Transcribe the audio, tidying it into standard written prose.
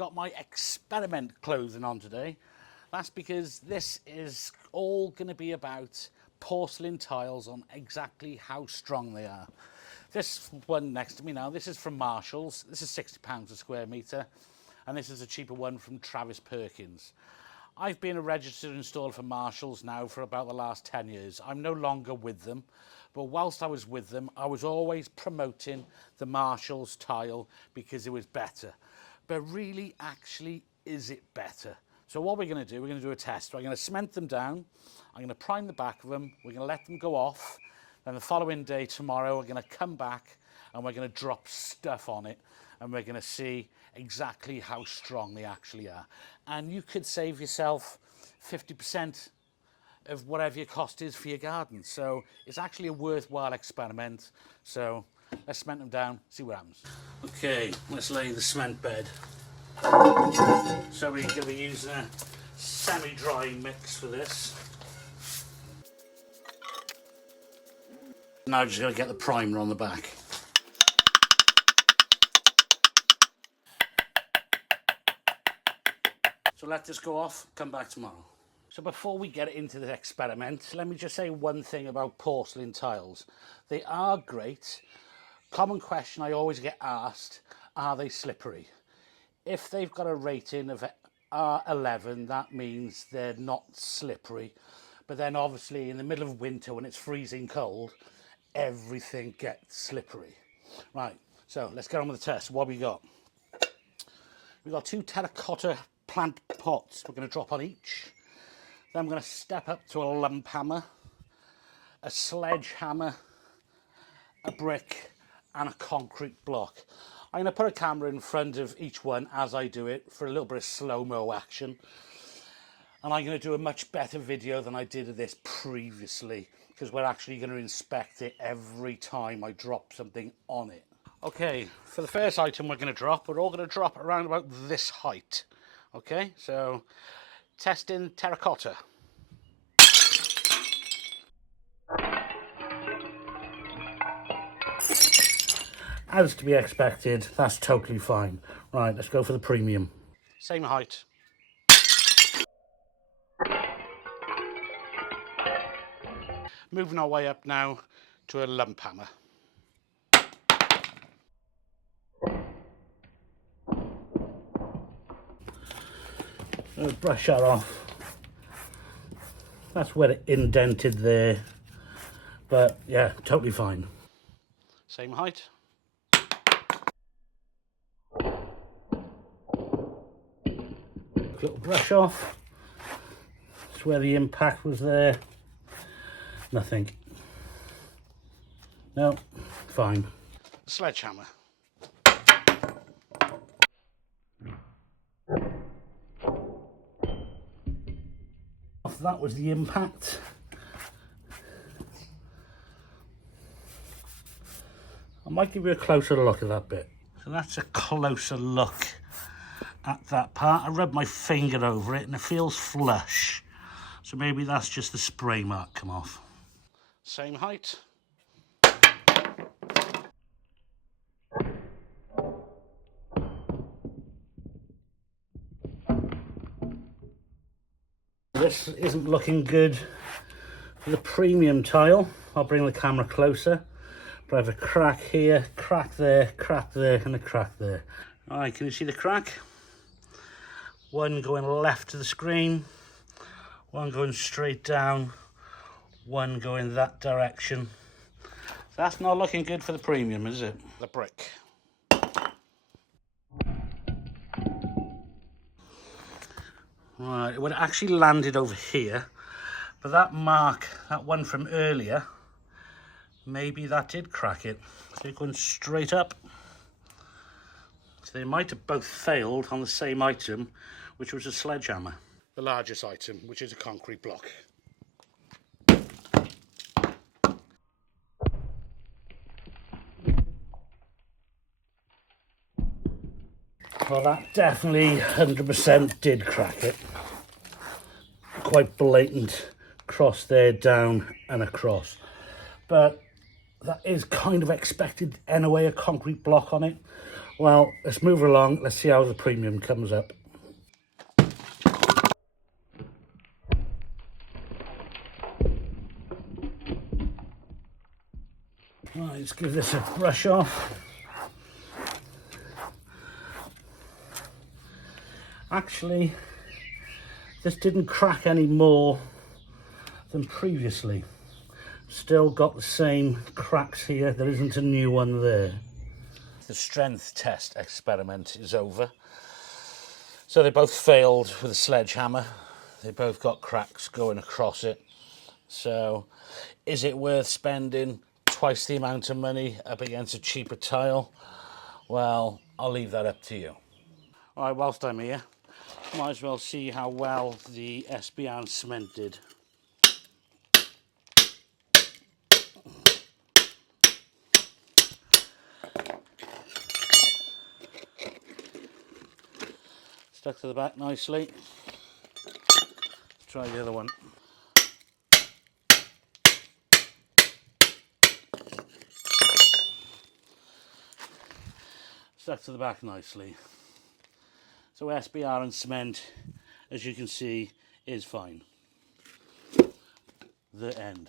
got my experiment clothing on today. That's because this is all going to be about porcelain tiles on exactly how strong they are. This one next to me now, this is from Marshall's. This is £60 a square metre, and this is a cheaper one from Travis Perkins. I've been a registered installer for Marshall's now for about the last 10 years. I'm no longer with them, but whilst I was with them, I was always promoting the Marshall's tile because it was better. But really, actually, is it better? So what we're going to do, we're going to do a test. I'm going to cement them down. I'm going to prime the back of them. We're going to let them go off. Then the following day, tomorrow, we're going to come back and we're going to drop stuff on it. And we're going to see exactly how strong they actually are. And you could save yourself 50% of whatever your cost is for your garden. So it's actually a worthwhile experiment. So let's cement them down, see what happens. Okay, let's lay the cement bed. So we're going to be using a semi-dry mix for this. Now just got to get the primer on the back. So let this go off, come back tomorrow. So before we get into the experiment, let me just say one thing about porcelain tiles. They are great. Common question I always get asked, are they slippery? If they've got a rating of R11, that means they're not slippery. But then obviously in the middle of winter when it's freezing cold, everything gets slippery. Right, so let's get on with the test. What have we got? We've got 2 terracotta plant pots we're going to drop on each. Then I'm going to step up to a lump hammer, a sledgehammer, a brick and a concrete block. I'm going to put a camera in front of each one as I do it for a little bit of slow-mo action. And I'm going to do a much better video than I did of this previously because we're actually going to inspect it every time I drop something on it. Okay, for the first item we're going to drop, we're all going to drop around about this height. Okay, so testing terracotta. As to be expected, that's totally fine. Right, let's go for the premium. Same height. Moving our way up now to a lump hammer. Brush that off. That's where it indented there, but yeah, totally fine. Same height. Little brush off. That's where the impact was there. Nothing. No, fine. Sledgehammer. That was the impact. I might give you a closer look at that bit. So that's a closer look at that part. I rubbed my finger over it and it feels flush. So maybe that's just the spray mark come off. Same height. This isn't looking good for the premium tile. I'll bring the camera closer. But I have a crack here, crack there, and a crack there. All right, can you see the crack? One going left to the screen, one going straight down, one going that direction. That's not looking good for the premium, is it? The brick. Right, it would have actually landed over here, but that mark, that one from earlier, maybe that did crack it. So you're going straight up. So they might have both failed on the same item, which was a sledgehammer. The largest item, which is a concrete block. Well, that definitely 100% did crack it. Quite blatant cross there, down and across. But that is kind of expected anyway, a concrete block on it. Well, let's move along. Let's see how the premium comes up. Right, let's give this a brush off. Actually, this didn't crack any more than previously. Still got the same cracks here. There isn't a new one there. The strength test experiment is over. So they both failed with a sledgehammer. They both got cracks going across it. So is it worth spending twice the amount of money up against a cheaper tile? Well, I'll leave that up to you. All right, whilst I'm here, might as well see how well the SBR cement did. Stuck to the back nicely. Let's try the other one. Stuck to the back nicely. So SBR and cement, as you can see, is fine. The end.